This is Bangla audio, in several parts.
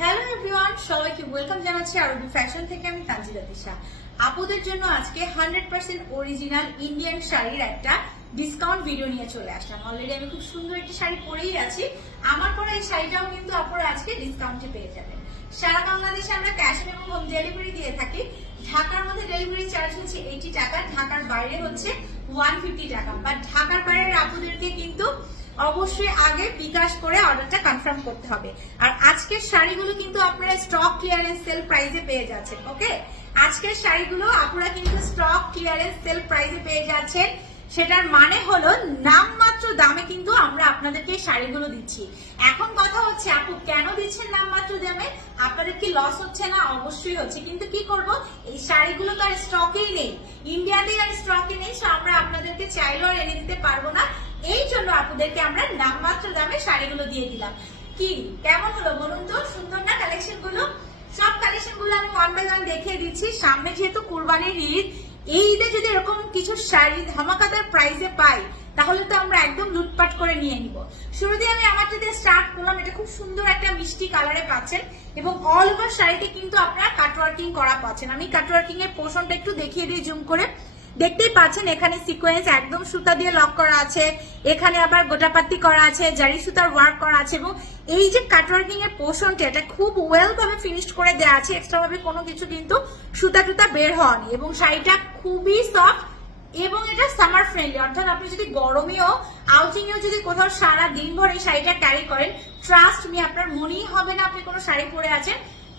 হ্যালো এভরিওয়ান, সবাইকে ওয়েলকাম জানাচ্ছি আরবি ফ্যাশন থেকে। আমি তানজিলা তিশা। আপুদের জন্য আজকে 100% অরিজিনাল ইন্ডিয়ান শাড়ির একটা ডিসকাউন্ট ভিডিও নিয়ে চলে আসলাম। অলরেডি আমি খুব সুন্দর একটি শাড়ি পরেই আছি। আমার পরে এই শাড়িটাও কিন্তু আপনারা আজকে ডিসকাউন্টে পেয়ে যাবেন। সারা বাংলাদেশে আমরা ক্যাশ অন এবং হোম ডেলিভারি দিয়ে থাকি। ঢাকার মধ্যে ডেলিভারি চার্জ হচ্ছে 80 টাকা, ঢাকার বাইরে হচ্ছে 150 টাকা। বাট ঢাকার বাইরের আপুদেরকে কিন্তু অবশ্যই আগে বিকাশ করে অর্ডারটা কনফার্ম করতে হবে। আর আজকের শাড়িগুলো কিন্তু আপনারা স্টক ক্লিয়ারেন্স সেল প্রাইসে পেয়ে যাচ্ছেন। ওকে, আজকের শাড়িগুলো আপনারা কিন্তু স্টক ক্লিয়ারেন্স সেল প্রাইসে পেয়ে যাচ্ছেন। সেটার মানে হলো নামমাত্র দামে কিন্তু আমরা আপনাদেরকে শাড়িগুলো দিচ্ছি। এখন কথা হচ্ছে, আপু কেন দিচ্ছেন নামমাত্র দামে? আপনাদের কি লস হচ্ছে না? অবশ্যই হচ্ছে, কিন্তু কি করব, এই শাড়িগুলো তো আর স্টকেই নেই, ইন্ডিয়াতেই আর স্টকে নেই। সো আমরা আপনাদেরকে চাইলেও আর এনে দিতে পারবো না। এই জন্য আপনাদেরকে আমরা নামমাত্র দামে শাড়িগুলো দিয়ে দিলাম। কি কেমন হলো বলুন তো? সুন্দর না কালেকশন গুলো? সব কালেকশন গুলো আমি ওয়ান বাই ওয়ান দেখিয়ে দিচ্ছি। সামনে যেহেতু কুরবানির ঈদ, এই ঈদে যদি এরকম কিছু শাড়ি ধামাকাদার প্রাইসে পাই, তাহলে তো আমরা একদম লুটপাট করে নিয়ে নিব। শুরুতে আমি আমারটা দিয়ে স্টার্ট করলাম। এটা খুব সুন্দর একটা মিষ্টি কালারে পাচ্ছেন এবং অল ওভার শাড়িতে কিন্তু আপনারা কাটওয়ার্কিং করা পাচ্ছেন। আমি কাটওয়ার্কিং এর পোর্শনটা একটু দেখিয়ে দিই জুম করে। দেখতেই পাচ্ছেন এখানে সিকোয়েন্স একদম সুতা দিয়ে লক করা আছে, এখানে আবার গোটাপাতি করা আছে, জারি সুতার ওয়ার্ক করা আছে এবং এই যে কাটওয়ার্কিং এর পোর্শনটা, এটা খুব ওয়েল ভাবে ফিনিশ করে দেওয়া আছে। এক্সট্রা ভাবে কোনো কিছু কিন্তু সুতা টুতা বের হয়নি এবং শাড়িটা খুবই সফট এবং এটা সামার ফ্রেন্ডলি। অর্থাৎ আপনি যদি গরমেও আউটিং এও যদি কোথাও সারা দিন ভর এই শাড়িটা ক্যারি করেন, ট্রাস্ট মি, আপনার মনেই হবে না আপনি কোনো শাড়ি পরে আছেন।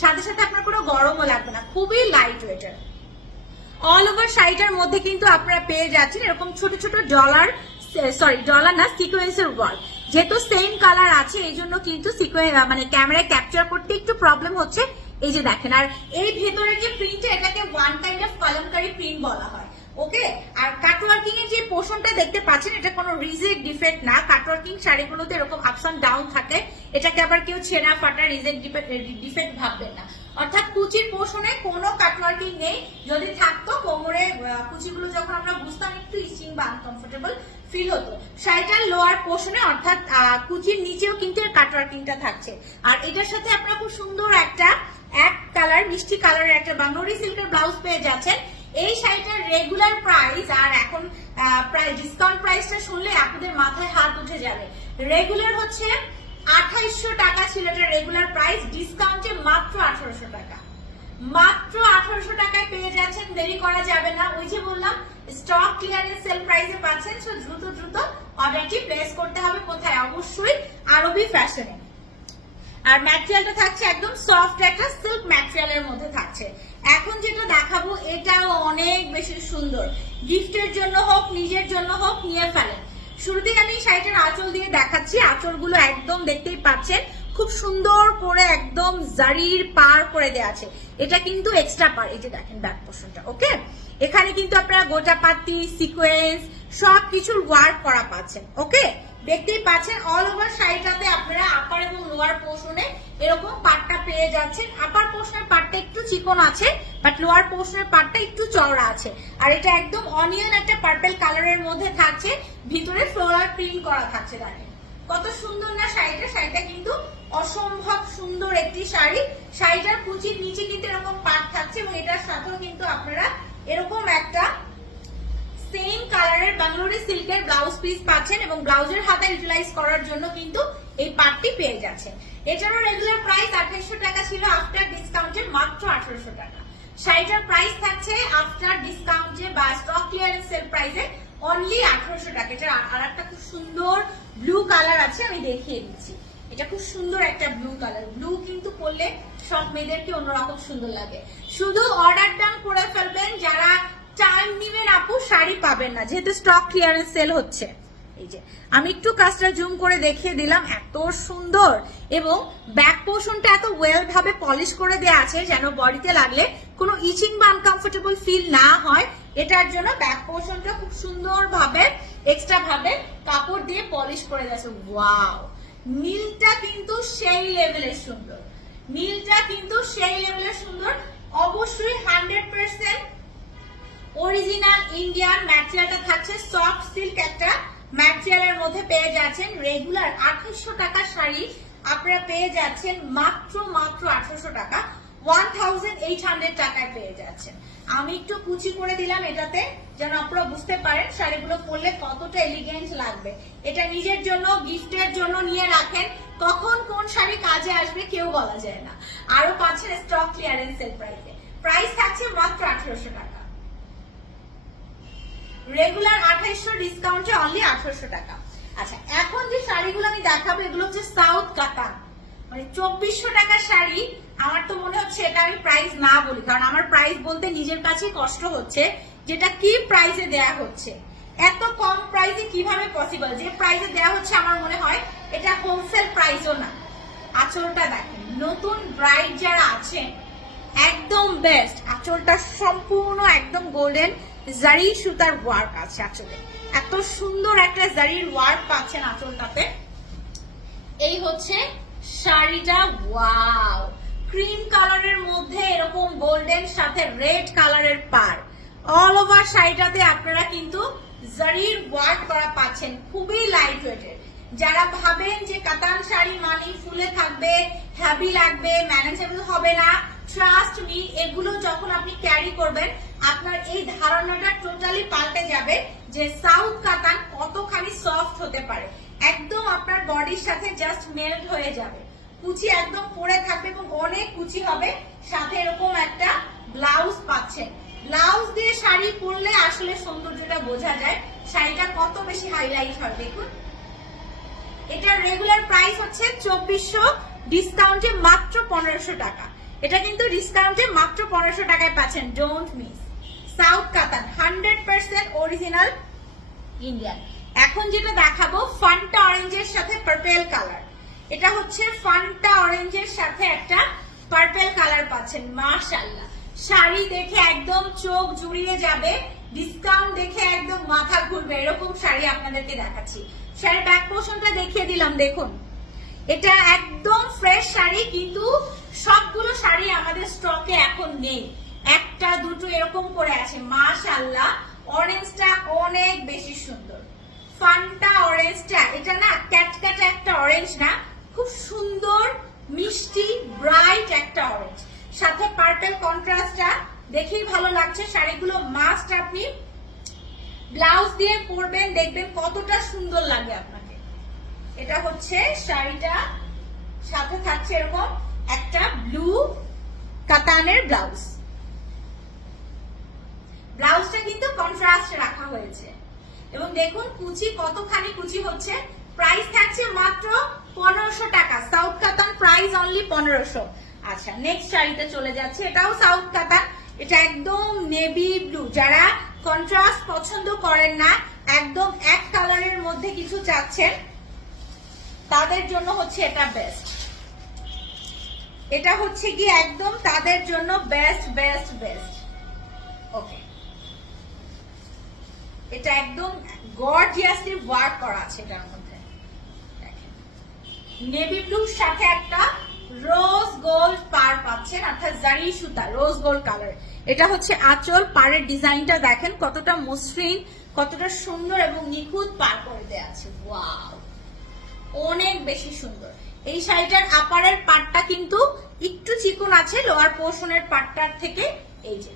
সাথে সাথে আপনার কোনো গরমও লাগবে না, খুবই লাইট ওয়েটের। অল ওভার শাড়িটার মধ্যে কিন্তু আপনারা পেয়ে যাচ্ছেন এরকম ছোট ছোট ডলার না, সিকোয়েন্সের ওয়ার্ক। যেহেতু সেম কালার আছে এই জন্য কিন্তু মানে ক্যামেরায় ক্যাপচার করতে একটু প্রবলেম হচ্ছে। এই যে দেখেন, আর এই ভেতরের যে প্রিন্ট, এটাকে one kind of Kalamkari print বলা হয়। ওকে, আর কাটওয়ার্কিং এর যে পোর্শনটা দেখতে পাচ্ছেন, এটা কোনো রিজেক্ট ডিফেক্ট না। কাটওয়ার্কিং শাড়িগুলোতে এরকম আপস এন্ড ডাউন থাকে, এটাকে আবার কেউ ছেঁড়া ফাটা রিজেক্ট ডিফেক্ট ভাববেন না। অর্থাৎ কুচির পোর্শনে কোনো কাটওয়ার্কিং নেই। যদি থাকতো, কোমরে কুচিগুলো যখন আমরা বুঝতাম একটু ইচিং বা আনকমফোর্টেবল ফিল হতো। শাড়িটার লোয়ার পোর্শনে অর্থাৎ কুচির নিচেও কিন্তু এর কাটওয়ার্কিংটা থাকছে। আর এটার সাথে আপনারা খুব সুন্দর একটা এক কালার মিষ্টি কালারের একটা বাঙ্গুরি সিল্কের ব্লাউজ পেয়ে যাচ্ছেন। এই শাড়িটার রেগুলার প্রাইস, আর এখন প্রায় ডিসকাউন্ট প্রাইসটা শুনলে আপনাদের মাথায় হাত উঠে যাবে। রেগুলার হচ্ছে 2800 টাকা ছিল এটা রেগুলার প্রাইস, ডিসকাউন্টে মাত্র 1800 টাকা। মাত্র 1800 টাকায় পেয়ে যাচ্ছেন। দেরি করা যাবে না, ওই যে বললাম স্টক ক্লিয়ারেন্স সেল প্রাইসে পাচ্ছেন। সো দ্রুত দ্রুত অর্ডারটি প্লেস করতে হবে। কোথায়? অবশ্যই আরবি ফ্যাশনে। আর ম্যাটেরিয়ালটা থাকছে একদম সফট একটা সিল্ক ম্যাটেরিয়ালের মধ্যে থাকছে। এখন যেটা দেখাবো এটাও অনেক বেশি সুন্দর। গিফটের জন্য হোক, নিজের জন্য হোক, নিয়ে ফেলেন। শুরুতেই আমি শাড়িটার আঁচল দিয়ে দেখাচ্ছি। আঁচলগুলো একদম দেখতেই পাচ্ছেন খুব সুন্দর করে একদম জারির পার করে দেওয়া আছে। এটা কিন্তু এক্সট্রা পার, এই যে দেখেন ব্যাক পোর্শনটা। ওকে, এখানে কিন্তু আপনারা গোটা পাতি সিকোয়েন্স সবকিছুর ওয়ার্ক করা পাচ্ছেন। ওকে, দেখতেই পাচ্ছেন অল ওভার শাড়িটাতে আপনারা আপার এবং লোয়ার পোর্শনে এরকম পাটটা পেয়ে যাচ্ছেন। আপার পোর্শনের পাটটা একটু চিকন আছে, বাট লোয়ার পোর্শনের পাটটা একটু চওড়া আছে। আর এটা একদম অনিয়ন একটা পার্পল কালারের মধ্যে থাকছে, ভিতরে ফ্লোরাল প্রিন্ট করা থাকছে। দেখেন কত সুন্দর না শাড়িটা। শাড়িটা কিন্তু অসম্ভব সুন্দর একটি শাড়ি। শাড়িটার কুচির নিচে কিন্তু এরকম পাট থাকছে এবং এটার সাথেও কিন্তু আপনারা এরকম একটা সেম কালারের বাঙ্গুরি সিল্কের ব্লাউজ পিস পাচ্ছেন এবং ব্লাউজের হাতে ইউটিলাইজ করার জন্য কিন্তু এই পাটটি পেয়ে যাচ্ছেন। এটারও রেগুলার প্রাইস 2800 টাকা ছিল, আফটার ডিসকাউন্টে মাত্র 1800 টাকা। শাড়িটার প্রাইস থাকছে আফটার ডিসকাউন্টে বা স্টক ক্লিয়ারেন্স সেল প্রাইসে অনলি 1800 টাকা। এটা আর একটা খুব সুন্দর ব্লু কালার আছে, আমি দেখিয়ে দিচ্ছি। এটা খুব সুন্দর একটা ব্লু কালার। ব্লু কিন্তু পরলে সব মেয়েদেরকে অন্যরকম সুন্দর লাগে। শুধু অর্ডার ডান করে ফেলবেন যারা টাইম নিবেন আপু, শাড়ি পাবেন না, যেহেতু স্টক ক্লিয়ারেন্স সেল হচ্ছে। এই যে আমি একটু কাজটা জুম করে দেখিয়ে দিলাম, এত সুন্দর এবং ব্যাক পোর্শনটা এত ওয়েল ভাবে পলিশ করে দেওয়া আছে যেন বডিতে লাগলে কোনো ইচিং বা আনকমফোর্টেবল ফিল না হয়। এটার জন্য ব্যাক পোর্শনটা খুব সুন্দর ভাবে এক্সট্রা ভাবে কাপড় দিয়ে পলিশ করে দিয়েছে। ওয়াও, নীলটা কিন্তু সেই লেভেলের সুন্দর। নীলটা কিন্তু সেই লেভেলের সুন্দর। অবশ্যই 100% অরিজিনাল ইন্ডিয়ান ম্যাটেরিয়ালটা থাকছে। সফট সিল্ক একটা ম্যাটেরিয়ালের মধ্যে পেয়ে যাচ্ছেন। রেগুলার 2800 টাকার শাড়ি আপনারা পেয়ে যাচ্ছেন মাত্র 1800 টাকা, 1800 টাকায় পেয়ে যাচ্ছেন। আমি একটু কুচি করে দিলাম এটাতে, যেন আপনারা বুঝতে পারেন শাড়িগুলো পরলে কতটা এলিগেন্ট লাগবে। এটা নিজের জন্য, গিফটের জন্য নিয়ে রাখেন, কখন কোন শাড়ি কাজে আসবে কেউ বলা যায় না। আরো পাচ্ছেন স্টক ক্লিয়ারেন্স সেল প্রাইসে, প্রাইস থাকছে মাত্র 1800 টাকা। রেগুলার 2800, ডিসকাউন্টে অনলি 1800 টাকা। আচ্ছা, এখন যে শাড়িগুলো আমি দেখাবো এগুলো হচ্ছে সাউথ কাতান, মানে 2400 টাকার শাড়ি। আমার তো মনে হচ্ছে এটা আমি প্রাইস না বলি, কারণ আমার প্রাইস বলতে নিজের কাছে কষ্ট হচ্ছে, যেটা কি প্রাইসে দেয়া হচ্ছে। এত কম প্রাইসে কিভাবে পসিবল? যে প্রাইসে দেয়া হচ্ছে আমার মনে হয় এটা হোলসেল প্রাইসও না। আঁচলটা দেখেন, নতুন ব্রাইড যারা আছেন একদম বেস্ট। আঁচলটা সম্পূর্ণ একদম গোল্ডেন জারি সুতার ওয়ার্ক আছে আঁচলে, এত সুন্দর একটা জারির ওয়ার্ক পাচ্ছেন আঁচলটাতে। এই হচ্ছে শাড়িটা, ওয়াও, ক্রিম কালারের মধ্যে এরকম গোল্ডেন সাথে রেড কালারের পার, অল ওভার শাড়িটাতে আপনারা কিন্তু জারির ওয়ার্ক করা পাচ্ছেন, খুবই লাইট ওয়েটের। যারা ভাবেন যে কাতান শাড়ি মানে ফুলে থাকবে, হেভি লাগবে, ম্যানেজেবল হবে না, ট্রাস্ট মি, এগুলো যখন আপনি ক্যারি করবেন আপনার এই ধারণাটা টোটালি পাল্টে যাবে যে সাউথ কাতান কতখানি সফট হতে পারে। একদম আপনার বডির সাথে জাস্ট মেল্ট হয়ে যাবে, কুচি একদম পরে থাকবে এবং অনেক কুচি হবে, সাথে এরকম একটা ব্লাউজ পাচ্ছেন। ব্লাউজ দিয়ে শাড়ি পরলে আসলে সৌন্দর্যটা বোঝা যায়, শাড়িটা কত বেশি হাইলাইট হয়। দেখুন, এটার রেগুলার প্রাইস হচ্ছে 2400, ডিসকাউন্টে মাত্র 1500 টাকা। এটা কিন্তু ডিসকাউন্টে মাত্র 1500 টাকায় পাচ্ছেন, ডোন্ট মিস। সাউথ কাতান 100% অরিজিনাল ইন্ডিয়ান। এখন যেটা দেখাবো ফান্টা অরেঞ্জের সাথে পার্পল কালার, এটা হচ্ছে ফান্টা অরেঞ্জের সাথে একটা পার্পল কালার পাচ্ছেন। মাশাআল্লাহ, শাড়ি দেখে একদম চোখ জুড়িয়ে যাবে, ডিসকাউন্ট দেখে একদম মাথা ঘুরবে, এরকম শাড়ি আপনাদেরকে দেখাচ্ছি। শাড়ির ব্যাক পোর্শনটা দেখিয়ে দিলাম, দেখুন এটা একদম ফ্রেশ শাড়ি, কিন্তু সবগুলো শাড়ি আমাদের স্টকে এখন নেই, একটা দুটো এরকম করে আছে। মাশাআল্লাহ, অরেঞ্জটা অনেক বেশি সুন্দর, ফান্টা অরেঞ্জটা, এটা না ক্যাটক্যাট একটা অরেঞ্জ না, খুব সুন্দর মিষ্টি ব্রাইট একটা অরেঞ্জ, সাথে পার্পল কন্ট্রাস্টটা দেখেই ভালো লাগছে। শাড়িগুলো মাস্ট আপনি ব্লাউজ দিয়ে পরবেন, দেখবেন কতটা সুন্দর লাগে আপনাকে। এটা হচ্ছে শাড়িটা, সাথে থাকছে এরকম একটা ব্লু কাতানের ব্লাউজ, ব্লাউজটা কিন্তু কন্ট্রাস্ট রাখা হয়েছে এবং দেখুন কুচি কতখানি কুচি হচ্ছে। প্রাইস থাকছে মাত্র 1500 টাকা, সাউথ কাতান, প্রাইস অনলি 1500। আচ্ছা, নেক্সট শাড়িতে চলে যাচ্ছে, এটাও সাউথ কাতান, এটা একদম নেভি ব্লু। যারা কন্ট্রাস্ট পছন্দ করেন না, একদম এক কালারের মধ্যে কিছু চাচ্ছেন, তাদের জন্য হচ্ছে এটা বেস্ট। এটা হচ্ছে কি একদম তাদের জন্য বেস্ট বেস্ট বেস্ট। ওকে, এটা একদম গর্জিয়াসলি ওয়ার্ক করা আছে, এটার মধ্যে দেখেন নেভি ব্লুর সাথে একটা রোজ গোল্ড পার পাচ্ছেন, অর্থাৎ জারি সুতা রোজ গোল্ড কালার। এটা হচ্ছে আঁচল, পাড়ের ডিজাইনটা দেখেন কতটা মসৃণ, কতটা সুন্দর এবং নিখুঁত পার করে দেয়া আছে। ওয়াও, অনেক বেশি সুন্দর। এই শাড়িটার আপারের পাটটা কিন্তু একটু চিকন আছে লোয়ার পোর্শনের পাটটার থেকে, এই যে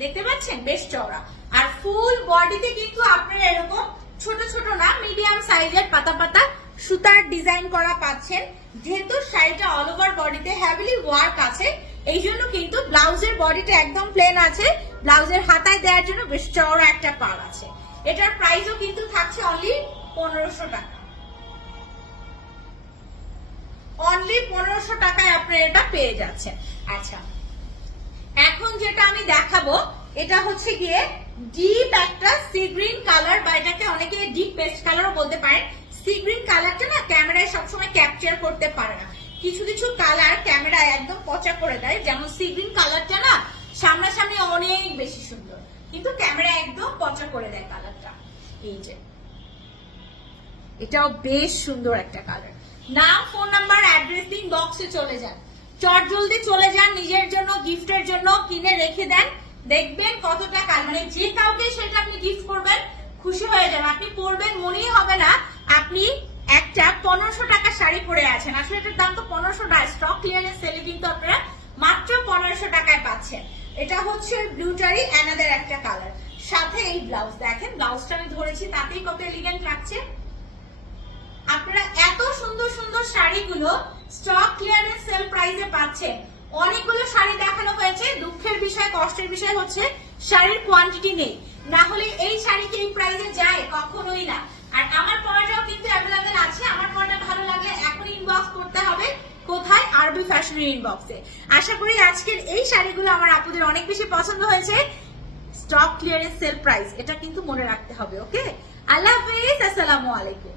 দেখতে পাচ্ছেন বেশ চওড়া, আর ফুল বডিতে কিন্তু আপনারা এরকম ছোট ছোট না, মিডিয়াম সাইজের পাতা পাতা সুতার ডিজাইন করা পাচ্ছেন। যেহেতু শাড়িটা অল ওভার বডিতে হেভিলি ওয়ার্ক আছে, এই জন্য কিন্তু ব্লাউজের বডিটা একদম প্লেন আছে, ব্লাউজের হাতায় দেওয়ার জন্য বেশ চওড়া একটা পার আছে। এটার প্রাইসও কিন্তু থাকছে অনলি 1500 টাকা, অনলি 1500 টাকায় আপনারা এটা পেয়ে যাচ্ছেন। আচ্ছা, এখন যেটা আমি দেখাবো এটা হচ্ছে গিয়ে ডিপ একটা সি গ্রিন কালার, বা এটাকে অনেকে ডিপ পেস্ট কালারও বলতে পারেন। সি গ্রিন কালারটা না ক্যামেরায় সবসময় ক্যাপচার করতে পারে না, কিছু কিছু কালার ক্যামেরায় একদম পচা করে দেয়, যেমন সি গ্রিন কালারটা না সামনাসামনি অনেক বেশি সুন্দর, কিন্তু ক্যামেরা একদম পচা করে দেয় কালারটা। এই যে এটাও বেশ সুন্দর একটা কালার। নাম, ফোন নাম্বার, অ্যাড্রেস দিন, বক্সে চলে যান, চট জলদি চলে যান, নিজের জন্য গিফটের জন্য কিনে রেখে দেন, দেখবেন কতটা কাল, মানে যে কাউকে সেটা আপনি গিফট করবেন খুশি হয়ে যান। আপনি পরবেন মনেই হবে না আপনি একটা 1500 টাকা শাড়ি পরে আছেন, আসলে এটার দাম তো 1500 টাকা, স্টক ক্লিয়ারেন্স সেলে কিন্তু আপনারা মাত্র 1500 টাকায় পাচ্ছেন। এটা হচ্ছে ব্লুটারি অ্যানাদার একটা কালার, সাথে এই ব্লাউজ দেখেন, ব্লাউজটা আমি ধরেছি তাতেই কত এলিগেন্ট লাগছে। আপনারা এত সুন্দর সুন্দর শাড়িগুলো স্টক ক্লিয়ারেন্স সেল প্রাইসে পাচ্ছেন। অনেকগুলো শাড়ি দেখানো হয়েছে, দুঃখের বিষয় কষ্টের বিষয় হচ্ছে শাড়ির কোয়ান্টিটি নেই, না হলে এই শাড়ি কি এই প্রাইসে যায়? কখনোই না। আর আমার পড়াটাও কিন্তু অ্যাভেলেবেল আছে, আমার পড়াটা ভালো লাগলে এখন ইনবক্স করতে হবে। কোথায়? আরবি ফ্যাশনের ইনবক্সে। আশা করি আজকের এই শাড়িগুলো আমার আপুদের অনেক বেশি পছন্দ হয়েছে। স্টক ক্লিয়ারেন্স সেল প্রাইস, এটা কিন্তু মনে রাখতে হবে। ওকে, আল্লাহ হাফেজ, আসসালামু আলাইকুম।